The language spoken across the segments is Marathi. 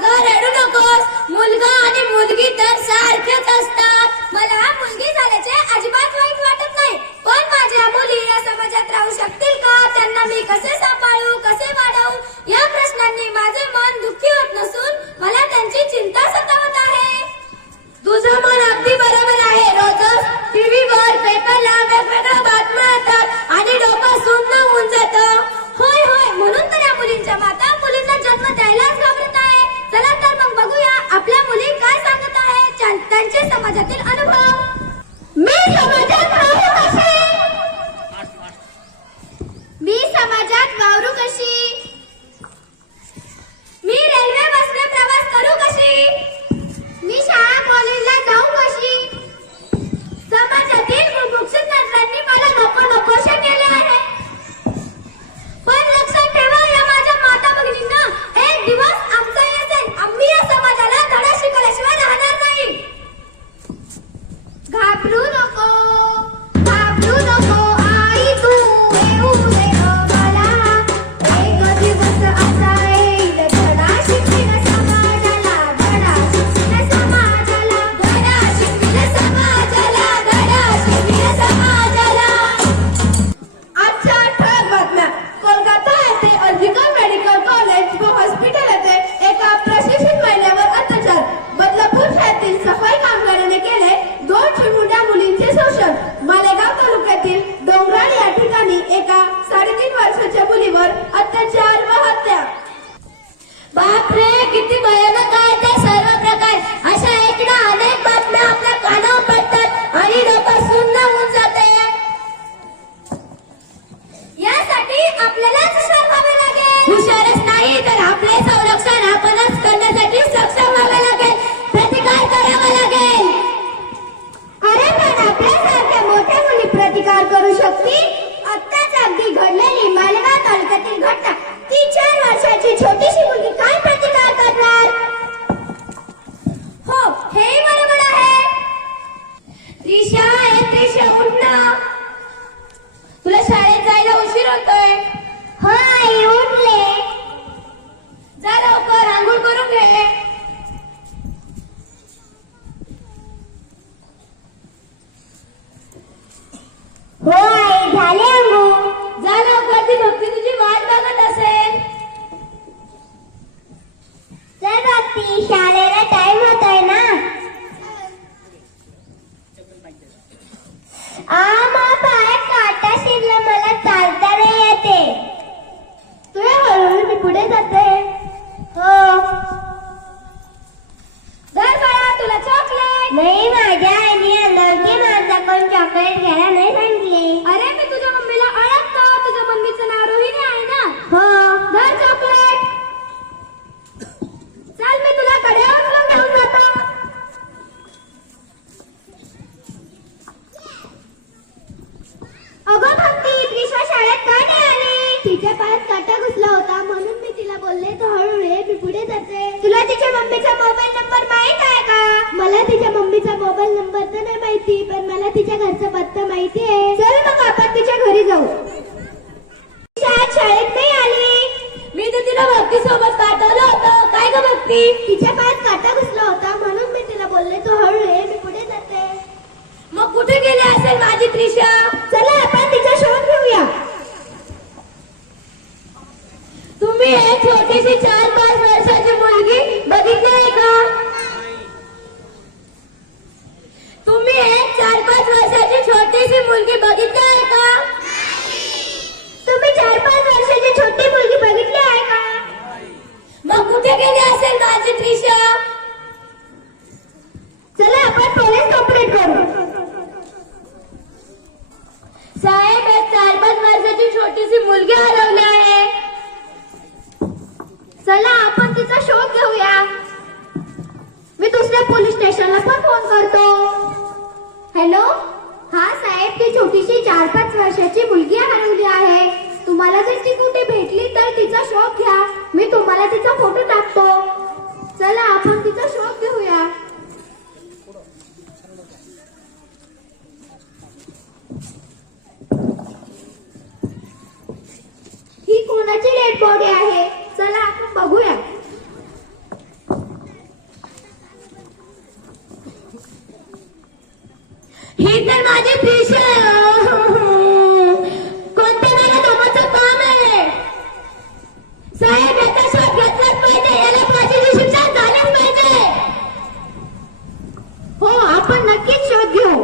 अगं रडू नकोस, मुलगा आणि मुलगी तर सारखेच असतात. मला मुलगी झाल्याचे अजिबात वाईट वाटत नाही, पण माझ्या मुली या समाजात राहू शकतील का? त्यांना मी कसे सांभाळू, कसे वाढवू, या प्रश्नांनी माझे मन दुःखी होत नसून मला त्यांची चिंता सतावत आहे. तुझं मन अगदी बरोबर आहे. रोजच टीव्हीवर पेपरला वेगवेगळ्या बातम्या येतात आणि डोकं सुन्न होऊन जातं. होय होय, म्हणून तर या मुलींच्या माता मुलींना जन्म द्यायलाच घाबरत आहे. चला तर मग बघूया आपल्या मुली काय सांगत आहे, त्यांचे समाजातील अनुभव. मी समाजात वावरू कशी? मी समाजात वावरू कशी? मी रेल्वे बसने प्रवास करू कशी? मी शाळा कॉलेजला जाऊ कशी? समाजातील मुमुक्षु तंत्रांनी मला नको नकोशे केले आहे. पण लक्षात ठेवा या माझ्या माता भगिनींना, एक दिवस आमचा येईल, आम्ही या समाजाला धडा शिकवल्याशिवाय राहणार नाही. घाबरू नको, घाबरू नको आई, तू येऊ दे मला. एक दिवस असा येईल धडा शिकवीन समाजाला, धडा शिकवीन समाजाला, धडा शिकवीन समाजाला, धडा शिकवीन समाजाला. आजच्या ठळक बातम्या. कोलकाता येथे अर्जिकल मेडिकल कॉलेज व हॉस्पिटल येथे एका प्रशिक्षित महिलेवर अत्याचार. बदलापूर शहरातील सफाई कामगाराने केले 2 चिमुरड्या मुलींचे शोषण. मालेगाव तालुक्यातील डोंगराळ या ठिकाणी एका 3.5 वर्षाच्या मुलीवर अत्याचार व हत्या. बापरे, किती भयानक आहे ते सर्व प्रकार. अशा ऐकणा अनेक बातम्या आपल्या कानावर पडतात आणि डोकं सुन्न होऊन जाते. यासाठी आपल्यालाच हुशार व्हावे लागेल. हुशारच नाही तर आपले संरक्षण आपणच करण्यासाठी सक्षम व्हावे लागेल, प्रतिकार करावा लागेल. अरे पण आपल्यासारख्या मोठ्या मुली प्रतिकार करू शकतील? आत्ताच अगदी घडलेली मालेगाव तालुक्यातील घटना. ती 4 वर्षाची छोटीशी मुलगी काय प्रतिकार करणार? हो, हे बरोबर आहे. त्रिशा, त्रिशा उठ ना, तुला शाळेत जायला उशीर होतोय. हो आई, उठले. जा लवकर, आंघोळ करून घे. हो आई, झाले आंघोळ. जा लवकर, ती भक्ती तुझी वाट बघत असेल. चल भक्ती, शाळेला टाइम होतोय ना. पायात काटा शिरला, मला चालता नाही येते. तुझ्या हळूहळू मी पुढे जाते. हो. धर बाळा, तुला चॉकलेट. नाही, माझ्या आईने अनोळखी माणसाकडून चॉकलेट घ्यायला नाही सांगितले. अरे मी तुझ्या मम्मीला ओळखतो, तुझ्या मम्मीचं नाव रोहिणी आहे ना. हो. धर चॉकलेट. चल, मी तुला कड्यावर घेऊन जातो. अगं भक्ती, त्रिशा शाळेत का नाही आली? तिच्या पायात काटा घुसला होता, म्हणून मी तिला बोलले तो हळू ये, मी पुढे जाते. तुला तिच्या मम्मीचा मोबाईल नंबर माहित आहे का? मला तिच्या मम्मीचा मोबाईल नंबर तर नाही माहिती, पण मला तिच्या घरचा पत्ता माहिती आहे. चल मग आपण तिच्या घरी जाऊ. शाळेत नाही आली. मी तर तिला भक्ती सोबत पाठवलं होतं. काय ग भक्ती? तिच्या पायात काटा घुसला होता, म्हणून मी तिला बोलले तो हळू ये, मी पुढे जाते. मग कुठे गेली असेल माझी त्रिशा? चला आपण तिचा शोध घेऊया. तुम्ही एक छोटीशी 4-5 वर्षाची मुलगी बघितली आहे का? तुम्ही एक 4-5 वर्षाची छोटीशी मुलगी बघितली आहे का? तुम्ही 4-5 वर्षाची छोटी मुलगी बघितली आहे का? मग कुठे गेली असेल माझी त्रिशा? चला आपण पोलीस कंप्लेंट करू. साहेब, एक 4-5 वर्षाची छोटीशी मुलगी हरवली आहे. चला आपण तिचा शोध घेऊया. मी दुसऱ्या पोलीस स्टेशनला पण फोन करतो. हॅलो, हा साहेब, ती छोटीशी 4-5 वर्षाची मुलगी हरवली आहे. तुम्हाला जर ती कुठे भेटली तर तिचा शोध घ्या. मी तुम्हाला तिचा फोटो टाकतो. चला आपण तिचा शोध घेऊया. ही कोणाची डेड बॉडी आहे? चला आपण बघूया. माझी फीस कोणत्या मला कामाचं काम आहे साहेब याचा शोध घेतलाच पाहिजे याला फाशीची शिक्षा झालीच पाहिजे हो आपण नक्कीच शोध घेऊ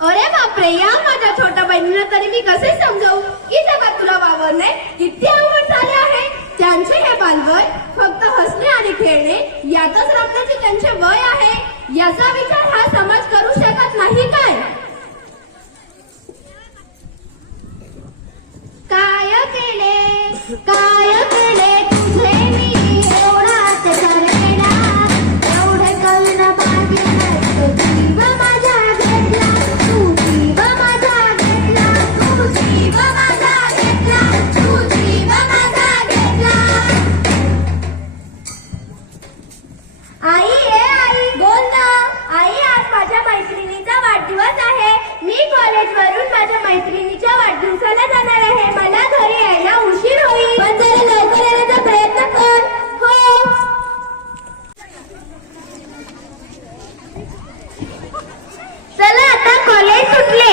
अरे बापरे या माझ्या छोट्या बहिणीला तरी मी कसे समजावू की जगात तुला वावरणे किती अवघड झाले आहे त्यांचे हे बालवय फक्त हसणे आणि खेळणे यातच रमण्याचे त्यांचे वय आहे याचा विचार हा समाज करू शकत नाही काय काय केले तुझे मी एवढाच करेना एवढे कळणं पाहिजे नाही जीव माझा घेतला तू जीव माझा घेतला तू जीव माझा घेतला तू जीव माझा घेतला आई बोल ना आई आज माझ्या मैत्रिणीचा वाढदिवस आहे मी कॉलेजवरून माझ्या मैत्रिणीच्या वाढदिवसाला जाणार आहे मला घरी यायला उशीर होईल पण जरा लवकर येण्याचा प्रयत्न कर हो चला आता कॉलेज सुटले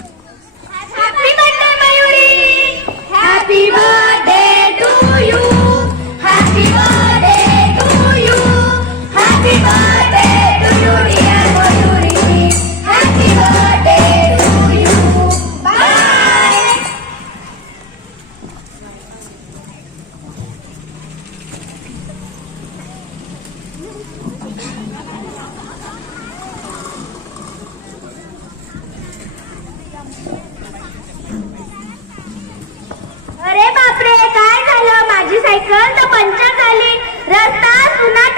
happy birthday Mayuri happy birthday to you happy birthday to you happy birthday to you dear Mayuri happy birthday to you bye अरे बापरे काय झालं माझी सायकल तर पंक्चर झाली रस्ता पुन्हा